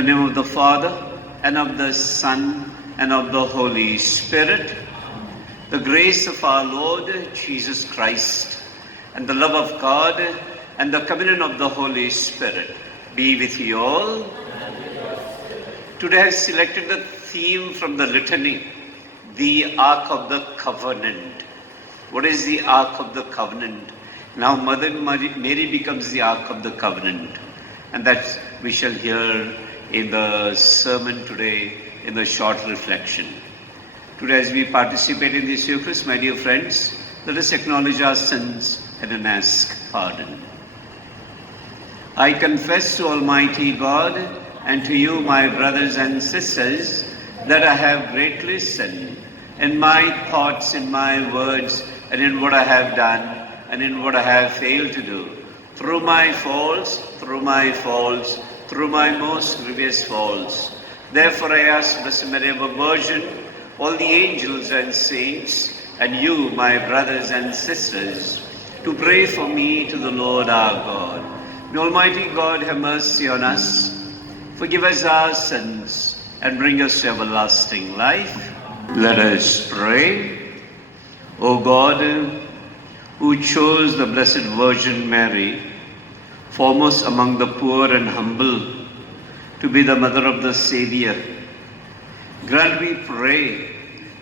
the name of the Father, and of the Son, and of the Holy Spirit. The grace of our Lord Jesus Christ, and the love of God, and the communion of the Holy Spirit be with you all. Today I have selected the theme from the litany, the Ark of the Covenant. What is the Ark of the Covenant? Now Mother Mary becomes the Ark of the Covenant, and that we shall hear in the sermon today in the short reflection. Today as we participate in this Eucharist, my dear friends, let us acknowledge our sins and then ask pardon. I confess to Almighty God and to you, my brothers and sisters, that I have greatly sinned in my thoughts, in my words, and in what I have done, and in what I have failed to do, through my faults, through my most grievous faults. Therefore I ask Blessed Mary, ever Virgin, all the angels and saints, and you, my brothers and sisters, to pray for me to the Lord our God. May Almighty God have mercy on us, forgive us our sins, and bring us to everlasting life. Let us pray. O God, who chose the Blessed Virgin Mary, foremost among the poor and humble, to be the mother of the Savior, grant, we pray,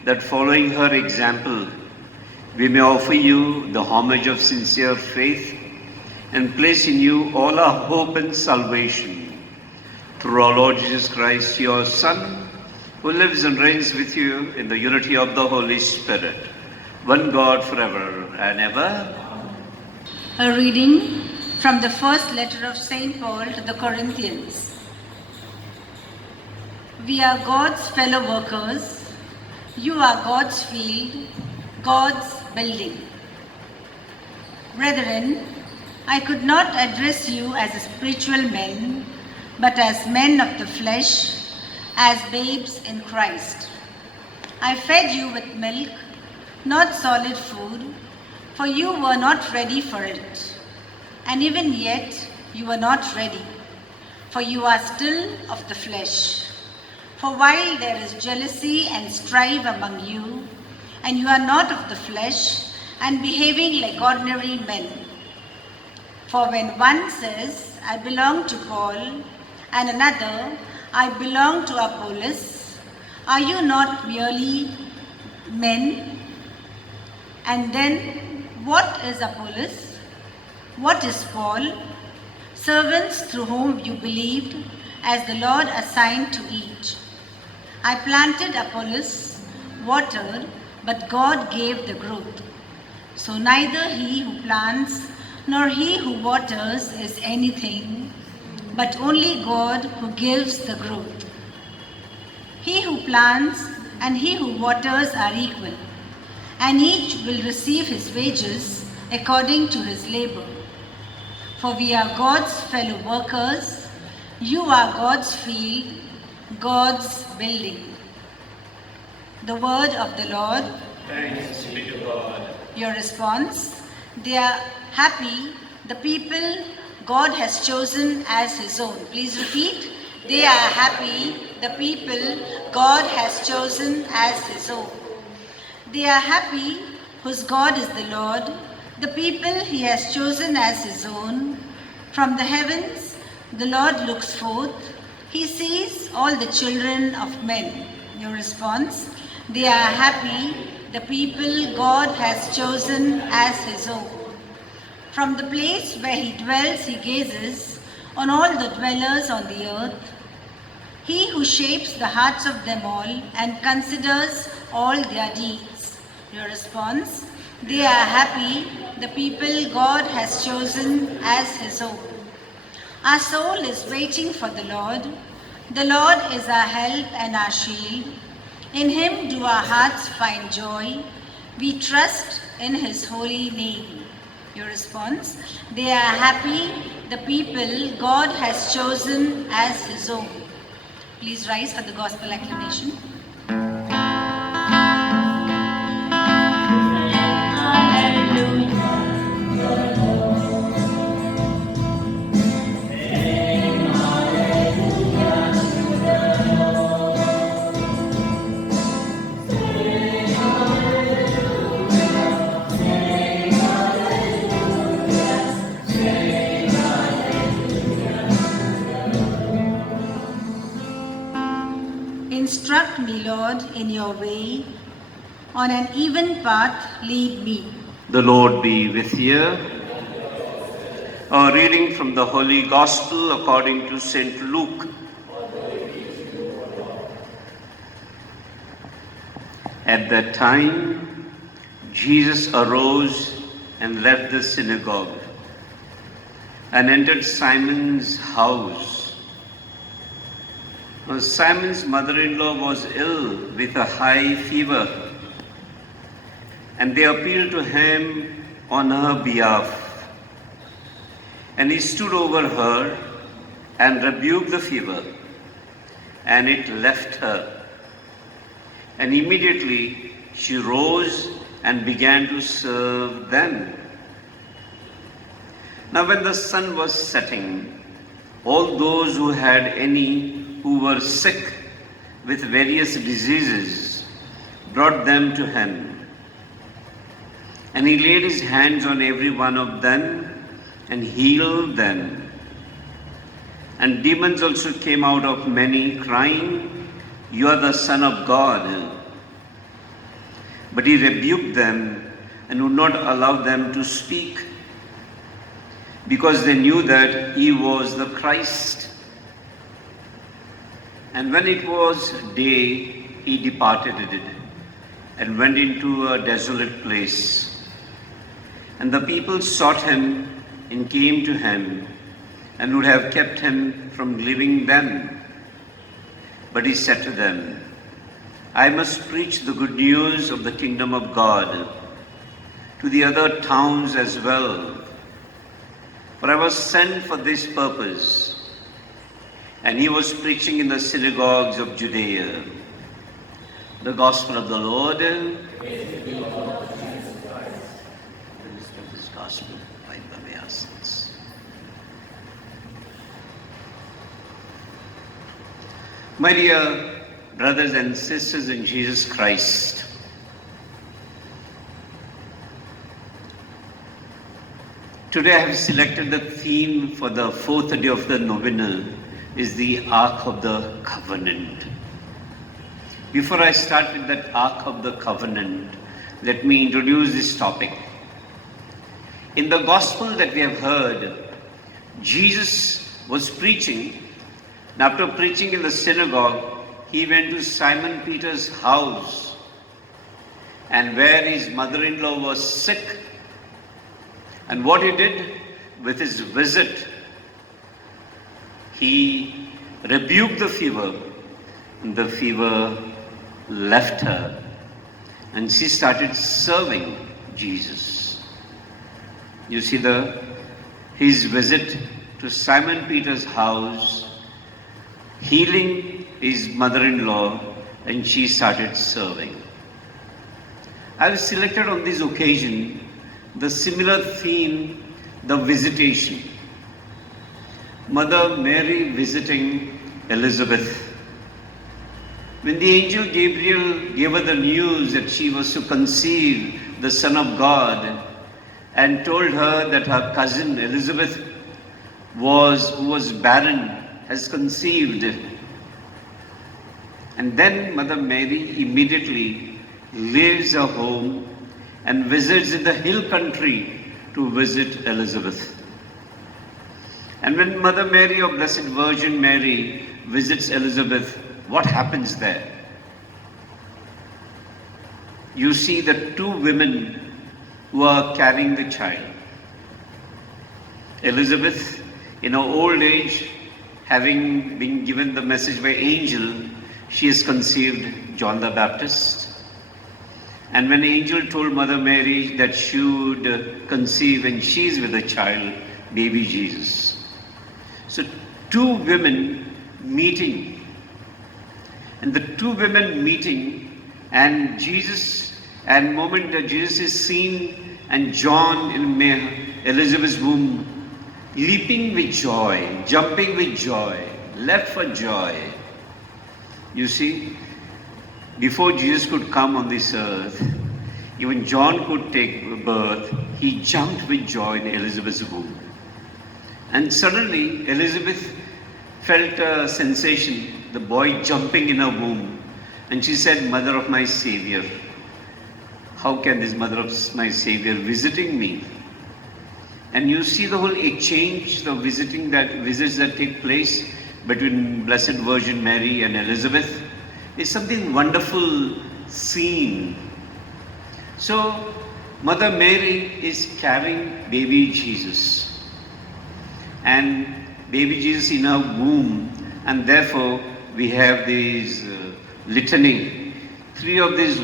that following her example, we may offer you the homage of sincere faith and place in you all our hope and salvation. Through our Lord Jesus Christ, your Son, who lives and reigns with you in the unity of the Holy Spirit, one God forever and ever. A reading from the first letter of St. Paul to the Corinthians. We are God's fellow workers. You are God's field, God's building. Brethren, I could not address you as spiritual men, but as men of the flesh, as babes in Christ. I fed you with milk, not solid food, for you were not ready for it. And even yet you are not ready, for you are still of the flesh. For while there is jealousy and strife among you, and you are not of the flesh, and behaving like ordinary men. For when one says, I belong to Paul, and another, I belong to Apollos, are you not merely men? And then, what is Apollos? What is Paul? Servants through whom you believed, as the Lord assigned to each. I planted, Apollos watered, but God gave the growth. So neither he who plants nor he who waters is anything, but only God who gives the growth. He who plants and he who waters are equal, and each will receive his wages according to his labor. For we are God's fellow workers, you are God's field, God's building. The word of the Lord. Thanks be to God. Your response? They are happy, the people God has chosen as his own. Please repeat. They are happy, the people God has chosen as his own. They are happy whose God is the Lord, the people he has chosen as his own. From the heavens the Lord looks forth, he sees all the children of men. Your response? They are happy, the people God has chosen as his own. From the place where he dwells, he gazes on all the dwellers on the earth. He who shapes the hearts of them all and considers all their deeds. Your response? They are happy, the people God has chosen as his own. Our soul is waiting for the Lord. The Lord is our help and our shield. In him do our hearts find joy. We trust in his holy name. Your response? They are happy, the people God has chosen as his own. Please rise for the gospel acclamation. Lord, in your way. On an even path lead me. The Lord be with you. A reading from the Holy Gospel according to St. Luke. At that time, Jesus arose and left the synagogue and entered Simon's house. Now, Simon's mother-in-law was ill with a high fever, and they appealed to him on her behalf. And he stood over her and rebuked the fever, and it left her. And immediately she rose and began to serve them. Now when the sun was setting, all those who had any who were sick with various diseases brought them to him. And he laid his hands on every one of them and healed them. And demons also came out of many, crying, "You are the Son of God." But he rebuked them and would not allow them to speak, because they knew that he was the Christ. And when it was day, he departed and went into a desolate place. And the people sought him and came to him and would have kept him from leaving them. But he said to them, "I must preach the good news of the kingdom of God to the other towns as well. For I was sent for this purpose." And he was preaching in the synagogues of Judea. The Gospel of the Lord. Praise be to God, Jesus Christ. The ministry of this Gospel, by our sins. My dear brothers and sisters in Jesus Christ, today I have selected the theme for the fourth day of the novena is the Ark of the Covenant. Before I start with that Ark of the Covenant, let me introduce this topic. In the Gospel that we have heard, Jesus was preaching, and after preaching in the synagogue, he went to Simon Peter's house, and where his mother-in-law was sick. And what he did with his visit, he rebuked the fever, and the fever left her, and she started serving Jesus. You see his visit to Simon Peter's house, healing his mother-in-law, and she started serving. I have selected on this occasion the similar theme, the visitation. Mother Mary visiting Elizabeth. When the angel Gabriel gave her the news that she was to conceive the Son of God and told her that her cousin Elizabeth who was barren, has conceived. And then Mother Mary immediately leaves her home and visits in the hill country to visit Elizabeth. And when Mother Mary or Blessed Virgin Mary visits Elizabeth, what happens there? You see the two women who are carrying the child. Elizabeth, in her old age, having been given the message by angel, she has conceived John the Baptist. And when the angel told Mother Mary that she would conceive and she is with a child, baby Jesus. So two women meeting. And the two women meeting, and Jesus, and moment that Jesus is seen, and John in Elizabeth's womb, leaping with joy, jumping with joy, leapt for joy. You see, before Jesus could come on this earth, even John could take birth, he jumped with joy in Elizabeth's womb. And suddenly, Elizabeth felt a sensation, the boy jumping in her womb. And she said, Mother of my Savior. How can this Mother of my Savior visiting me? And you see the whole exchange, the visits that take place between Blessed Virgin Mary and Elizabeth is something wonderful seen. So Mother Mary is carrying baby Jesus, and baby Jesus in her womb, and therefore we have these litany. Three of these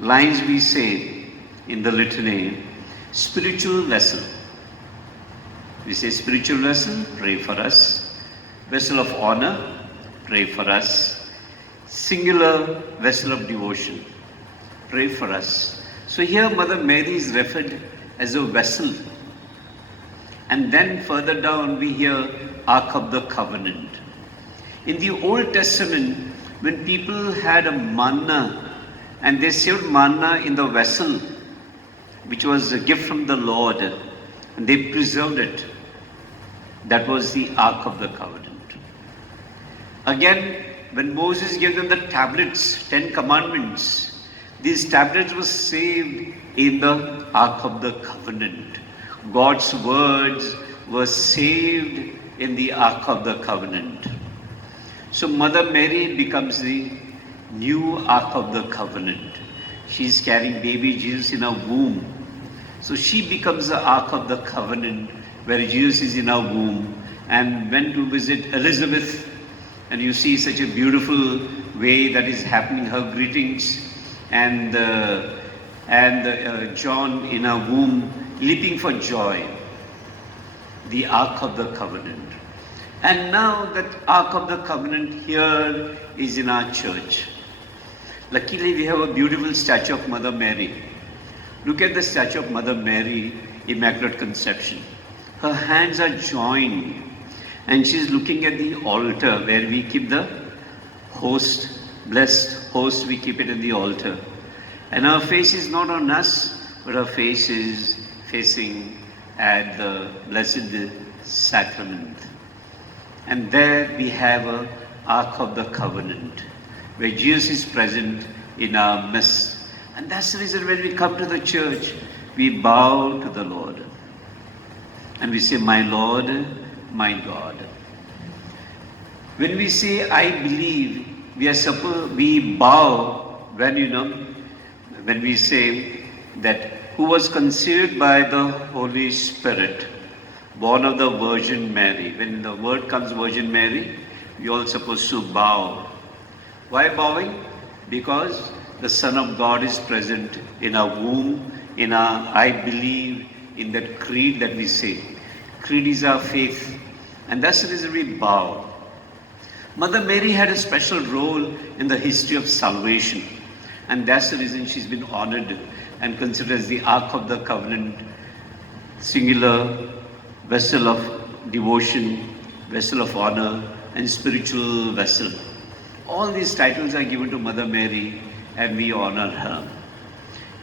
lines we say in the litany: spiritual vessel. We say spiritual vessel, pray for us. Vessel of honor, pray for us. Singular vessel of devotion, pray for us. So here Mother Mary is referred as a vessel. And then further down we hear Ark of the Covenant. In the Old Testament, when people had a manna, and they saved manna in the vessel, which was a gift from the Lord, and they preserved it. That was the Ark of the Covenant. Again, when Moses gave them the tablets, 10 commandments, these tablets were saved in the Ark of the Covenant. God's words were saved in the Ark of the Covenant. So Mother Mary becomes the new Ark of the Covenant. She's carrying baby Jesus in her womb. So she becomes the Ark of the Covenant, where Jesus is in her womb, and went to visit Elizabeth. And you see such a beautiful way that is happening, her greetings, and John in her womb leaping for joy. The Ark of the Covenant. And now that Ark of the Covenant here is in our church. Luckily we have a beautiful statue of Mother Mary. Look at the statue of Mother Mary, Immaculate Conception. Her hands are joined, and she's looking at the altar where we keep the host, blessed host, we keep it in the altar. And her face is not on us, but her face is facing at the Blessed Sacrament. And there we have an Ark of the Covenant, where Jesus is present in our midst. And that's the reason when we come to the church, we bow to the Lord. And we say, my Lord, my God. When we say, I believe, we bow when we say that who was conceived by the Holy Spirit, born of the Virgin Mary. When the word comes Virgin Mary, we all supposed to bow. Why bowing? Because the Son of God is present in our womb, in our I believe, in that creed that we say. Creed is our faith, and that's the reason we bow. Mother Mary had a special role in the history of salvation, and that's the reason she's been honored and considered as the Ark of the Covenant, singular vessel of devotion, vessel of honor, and spiritual vessel. All these titles are given to Mother Mary, and we honor her.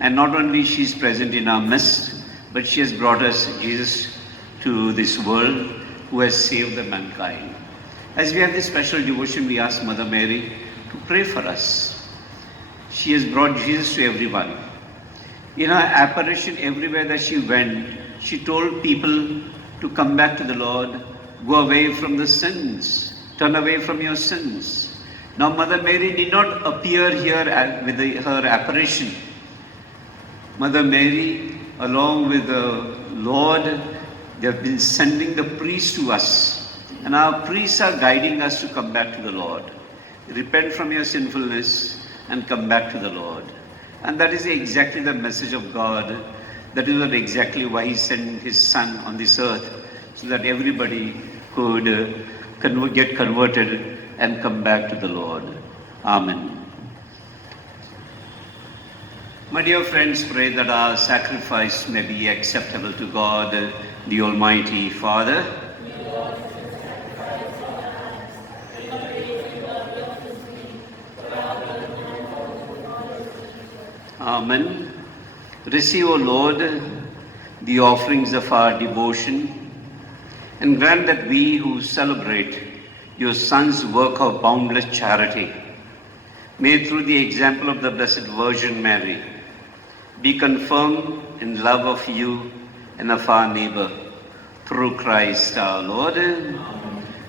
And not only she's present in our midst, but she has brought us Jesus to this world, who has saved the mankind. As we have this special devotion, we ask Mother Mary to pray for us. She has brought Jesus to everyone. In her apparition, everywhere that she went, she told people to come back to the Lord, go away from the sins, turn away from your sins. Now Mother Mary did not appear here with her apparition. Mother Mary, along with the Lord, they have been sending the priests to us. And our priests are guiding us to come back to the Lord. Repent from your sinfulness and come back to the Lord. And that is exactly the message of God. That is exactly why He sent His Son on this earth, so that everybody could get converted and come back to the Lord. Amen. My dear friends, pray that our sacrifice may be acceptable to God, the Almighty Father. Amen. Receive, O Lord, the offerings of our devotion, and grant that we who celebrate your Son's work of boundless charity may through the example of the Blessed Virgin Mary be confirmed in love of you and of our neighbor. Through Christ our Lord.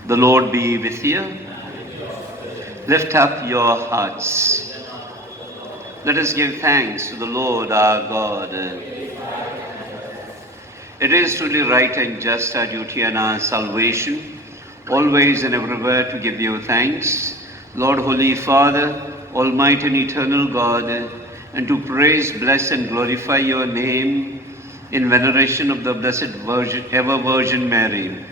The Lord be with you. Lift up your hearts. Let us give thanks to the Lord our God. It is truly right and just, our duty and our salvation, always and everywhere to give you thanks, Lord, Holy Father, Almighty and eternal God, and to praise, bless, and glorify your name in veneration of the Blessed Virgin, ever Virgin Mary.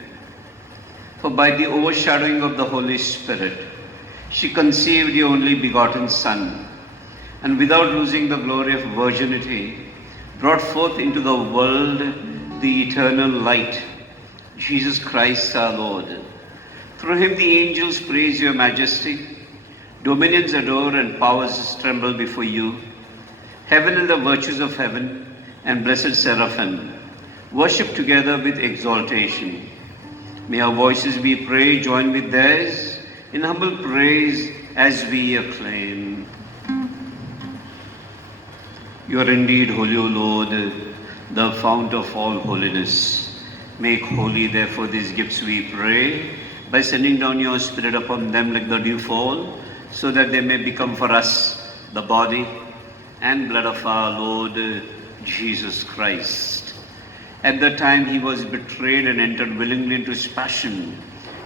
For by the overshadowing of the Holy Spirit, she conceived the only begotten Son, and without losing the glory of virginity, brought forth into the world the eternal light, Jesus Christ our Lord. Through him the angels praise your majesty, dominions adore and powers tremble before you. Heaven and the virtues of heaven and blessed seraphim worship together with exaltation. May our voices, we pray, join with theirs in humble praise as we acclaim. You are indeed holy, O Lord, the fount of all holiness. Make holy, therefore, these gifts, we pray, by sending down your Spirit upon them like the dew fall, so that they may become for us the body and blood of our Lord Jesus Christ. At the time he was betrayed and entered willingly into his passion,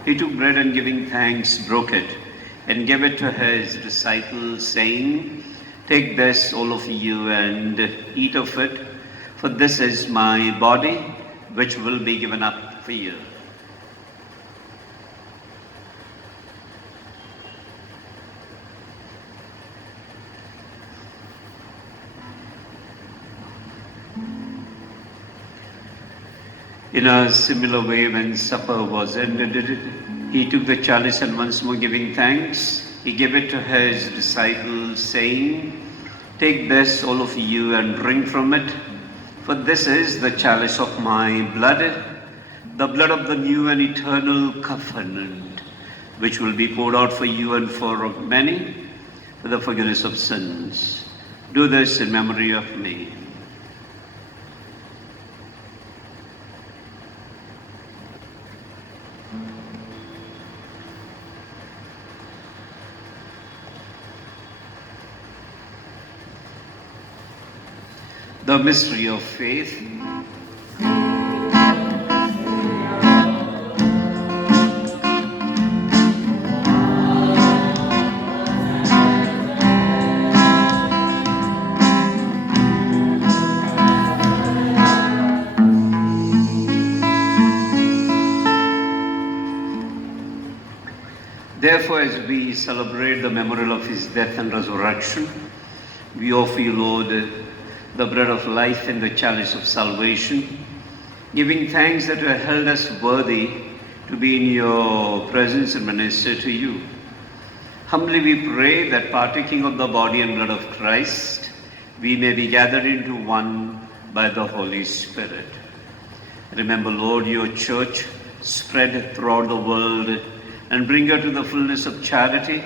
he took bread and giving thanks, broke it, and gave it to his disciples, saying, "Take this, all of you, and eat of it, for this is my body, which will be given up for you." In a similar way, when supper was ended, he took the chalice and once more giving thanks, he gave it to his disciples, saying, "Take this, all of you, and drink from it, for this is the chalice of my blood, the blood of the new and eternal covenant, which will be poured out for you and for many for the forgiveness of sins. Do this in memory of me." The mystery of faith. Therefore, as we celebrate the memorial of his death and resurrection, we offer you, Lord, the bread of life and the chalice of salvation, giving thanks that you have held us worthy to be in your presence and minister to you. Humbly we pray that partaking of the body and blood of Christ, we may be gathered into one by the Holy Spirit. Remember, Lord, your church spread throughout the world and bring her to the fullness of charity,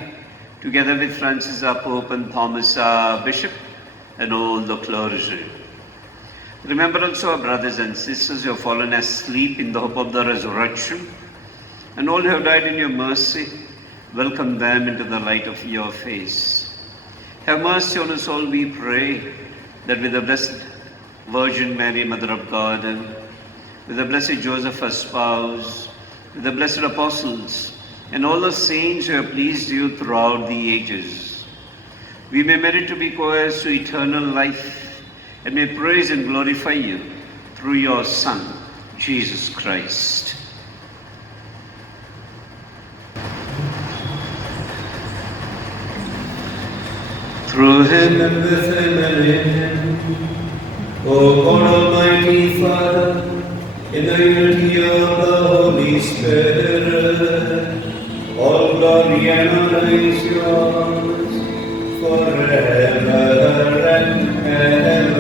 together with Francis our Pope and Thomas our Bishop, and all the clergy. Remember also our brothers and sisters who have fallen asleep in the hope of the resurrection, and all who have died in your mercy. Welcome them into the light of your face. Have mercy on us all, we pray, that with the Blessed Virgin Mary, Mother of God, and with the Blessed Joseph, her spouse, with the blessed apostles, and all the saints who have pleased you throughout the ages, we may merit to be co-heirs to eternal life, and may praise and glorify you through your Son, Jesus Christ. Through him and with him and in him, O God Almighty Father, in the unity of the Holy Spirit, all glory and honor is yours forever and ever.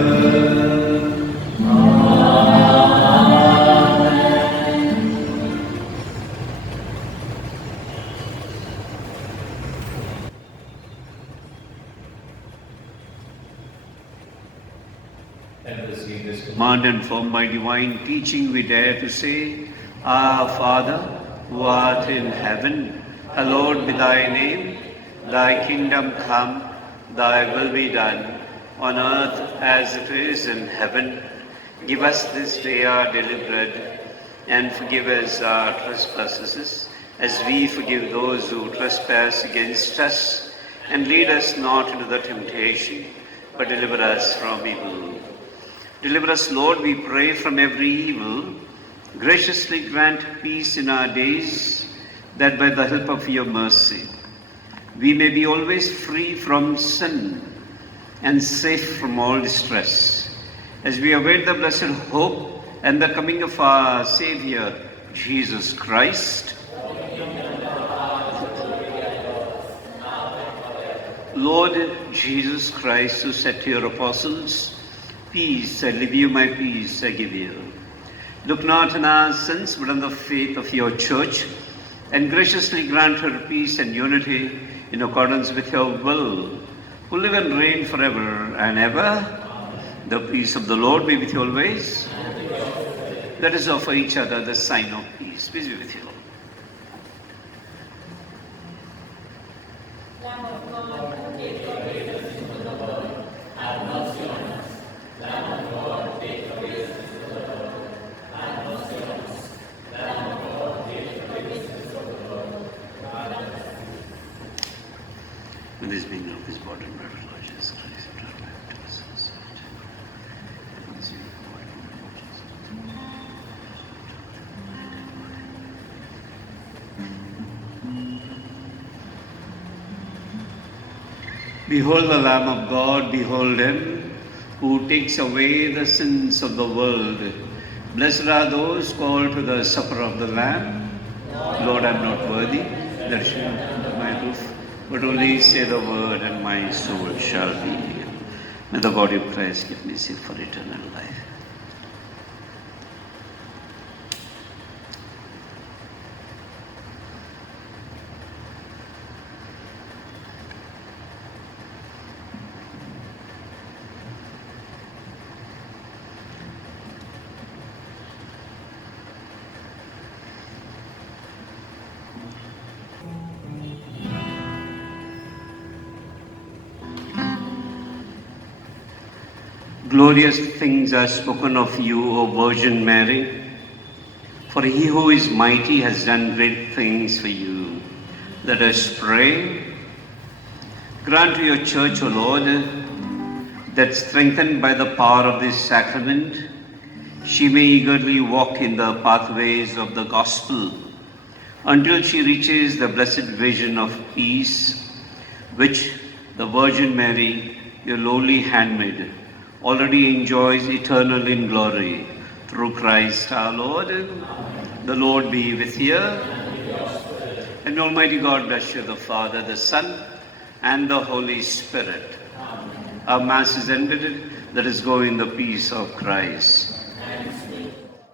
command and from my divine teaching we dare to say, Our Father, who art in heaven, hallowed be thy name. Thy kingdom come, thy will be done, on earth as it is in heaven. Give us this day our daily bread, and forgive us our trespasses, as we forgive those who trespass against us. And lead us not into the temptation, but deliver us from evil. Deliver us, Lord, we pray, from every evil. Graciously grant peace in our days, that by the help of your mercy, we may be always free from sin and safe from all distress, as we await the blessed hope and the coming of our Savior, Jesus Christ. Lord Jesus Christ, who said to your apostles, Peace I leave you, my peace I give you. Look not on our sins, but on the faith of your church, and graciously grant her peace and unity in accordance with your will, who live and reign forever and ever. The peace of the Lord be with you always. Let us offer each other the sign of peace. Peace be with you. With this being of his body and blood of Lord Jesus Christ, we turn back to his sins. Behold the Lamb of God, behold him who takes away the sins of the world. Blessed are those called to the supper of the Lamb. Lord, I am not worthy that you should enter under my roof, but only say the word, and my soul shall be healed. May the God of Christ give me safe for eternal life. Glorious things are spoken of you, O Virgin Mary, for he who is mighty has done great things for you. Let us pray. Grant to your church, O Lord, that strengthened by the power of this sacrament, she may eagerly walk in the pathways of the gospel until she reaches the blessed vision of peace, which the Virgin Mary, your lowly handmaid, already enjoys eternal in glory through Christ our Lord. The Lord be with you. And Almighty God bless you, the Father, the Son, and the Holy Spirit. Our Mass is ended. Let us go in the peace of Christ.